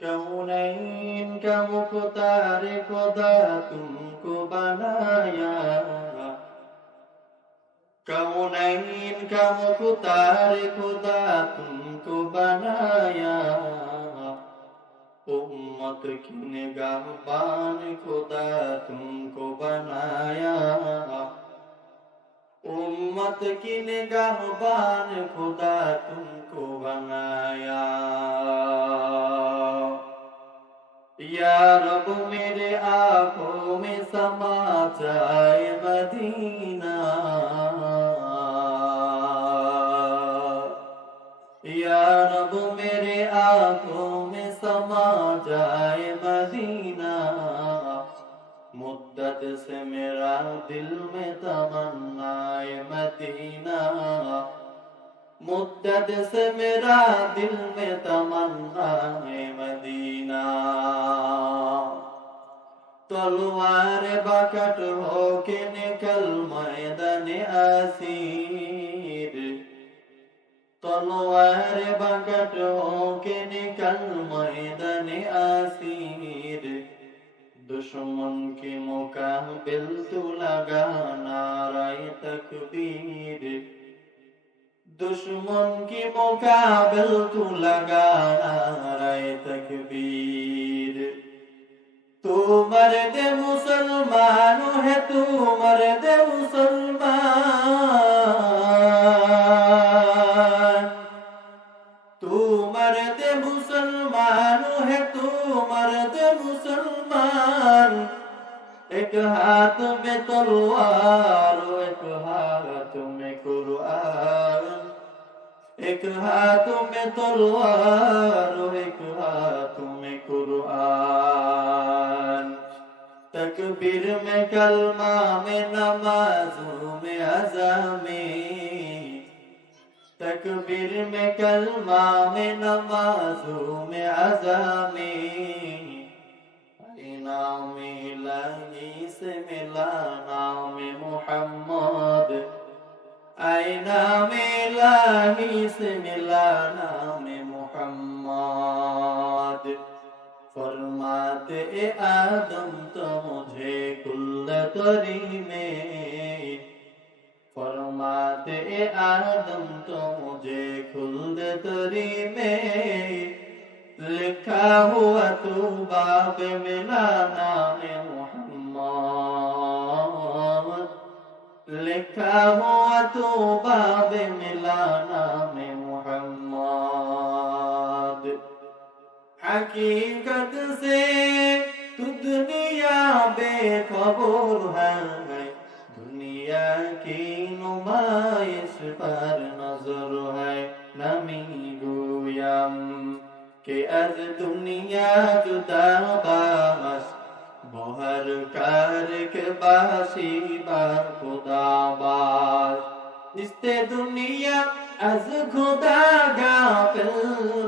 कौनैन का मुख्तार खुदा तुमको बनाया, कौनैन का मुख्तार खुदा तुमको बनाया, उम्मत की निगाहबान खुदा तुमको बनाया, उम्मत की निगाहबान खुदा तुमको बनाया। या रब मेरे आंखों में समा जाए मदीना, या रब मेरे आंखों में समा जाए मदीना, मुद्दत से मेरा दिल में तमन्नाए मदीना, मुद्दत से मेरा दिल में तमन्नाए मदीना। तलवार बाकट होके निकल मैदान असीर, तलवार बाकट होके निकल मैदान असीर, दुश्मन के मुकाबिल तू लगा नाराए तकबीर, दुश्मन की मुकाबिल तू लगा नाराए तकबीर। तू मर्द मुसलमान है, तू मर्द मुसलमान, तू मर्द मुसलमान है, तू मर्द मुसलमान। एक हाथ में तलवार, एक हाथ में कुरान, एक हाथ में तलवार, एक हाथ में कुरान। तकबीर में कलमा में नमाजों में अज़ामे, तकबीर में कलमा में नमाजों में अज़ामे, नाम इलाही से मिला नाम मुहम्मद, ऐ नाम इलाही से मिला नाम मुहम्मद। फरमाते ए आदम तो मुझे कुल्लतरी में, फरमाते ए आदम तो मुझे खुल्दतरी में, लिखा हुआ तू बाब मिला नाम मुहम्मद, लिखा हुआ तू बाब मिला नाम मुहम्मद। हकीकत से तू दुनिया बेखबर है, दुनिया की नुमाइश पर नजर है। नमी गोयम के अज दुनिया जुदा बास, बहर कार के बासी बा खुदा बास। इस्ते दुनिया अज खुदा गाफिल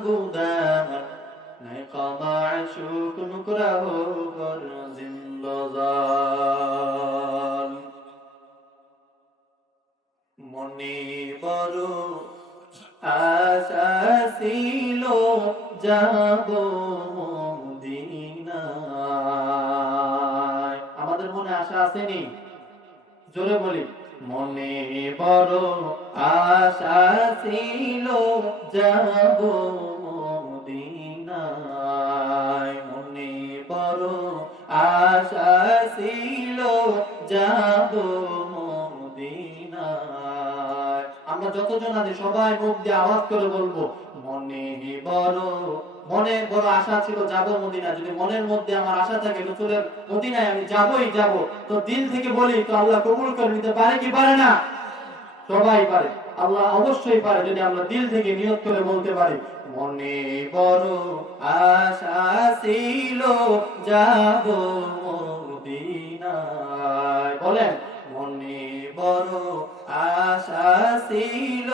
बुदा, माशूक नुकरा होकर जिंदजान। মনে বড় আশা ছিল যাব মদিনায়। আমাদের মনে আশা আসেনি? জোরে বলি, মনে বড় আশা ছিল যাব মদিনায়, মনে বড় আশা ছিল যাব মদিনায়। আমরা যতজন আছি সবাই মুখ দিয়ে আওয়াজ করে বলবো, মনে বড়, মনে বড় আশা ছিল যাব মদিনা। যদি মনের মধ্যে আমার আশা থাকে রসুলের মদিনায় আমি যাবই যাব, তো দিল থেকে বলি তো আল্লাহ কবুল করে নিতে পারে কি পারে না? সবাই পারে, আল্লাহ অবশ্যই পারে যদি আমরা দিল থেকে নিয়ত করে বলতে পারি, মনে বড় আশা ছিল যাব মদিনায়। বলেন, মনে বড় আশা ছিল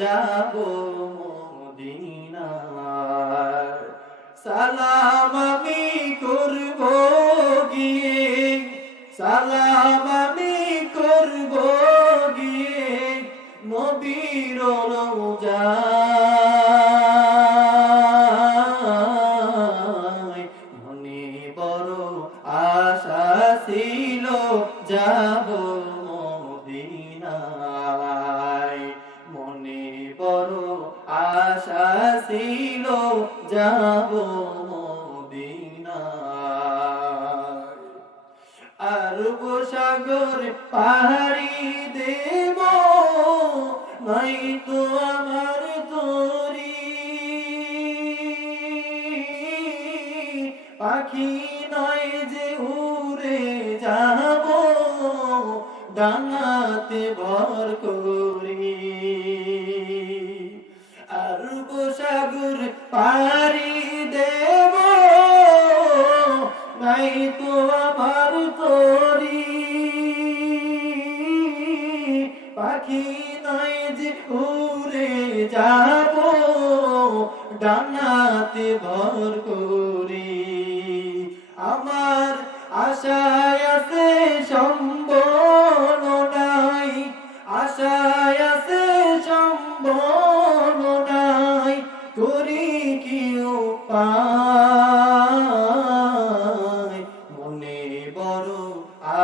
যাব মদিনায়। সালাম আমি করব গিয়ে, সালাম আমি করব গিয়ে নবীর রওজায়। যাব মদিনায়। আরব সাগর পাহাড়ি দেব, নাই তো আমার তরি, পাখি নয় যে উড়ে যাব ডানাতে ভর করি। আরব সাগর পাড়ি দেব, নাই তো আমার তরি, পাখি নয় যে উড়ে যাব ডানাতে ভর করি। আমার আশায় আছে সম্বল নাই, আশায় আছে সম্বল নাই, করি কি উপায়। মনে বড়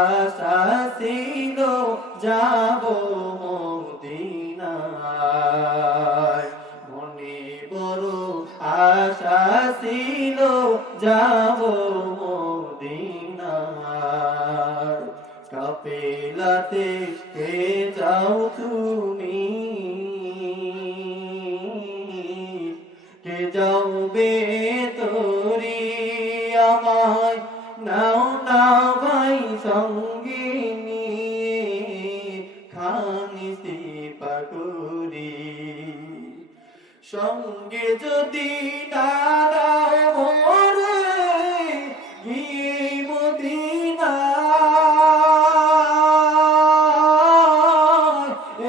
আশা ছিল যাব মদিনায়, মনে বড় আশা ছিল যাব মদিনায়। কাফেলাতে কে যাও তুমি, কে যাবে তোরি, আমায় নাও না ভাই সঙ্গিনী, খানি পাকুরি। সঙ্গে যদি দাঁড়াও মোরে গিয়ে মদিনায়,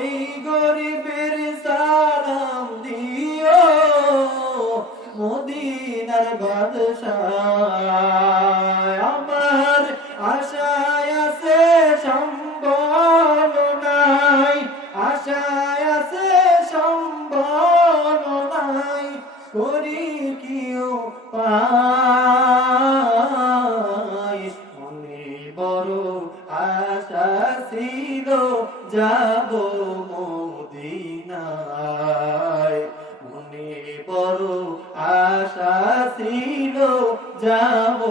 এই গরিবের সালাম দিও মদিনার বাদশায়। আমার আশায় আছে সম্বল নাই, আশায় আছে সম্বল নাই, করি কি উপায়। মনে বড় আশা ছিল যাব মদিনায়, মনে বড় আশা ছিল যাব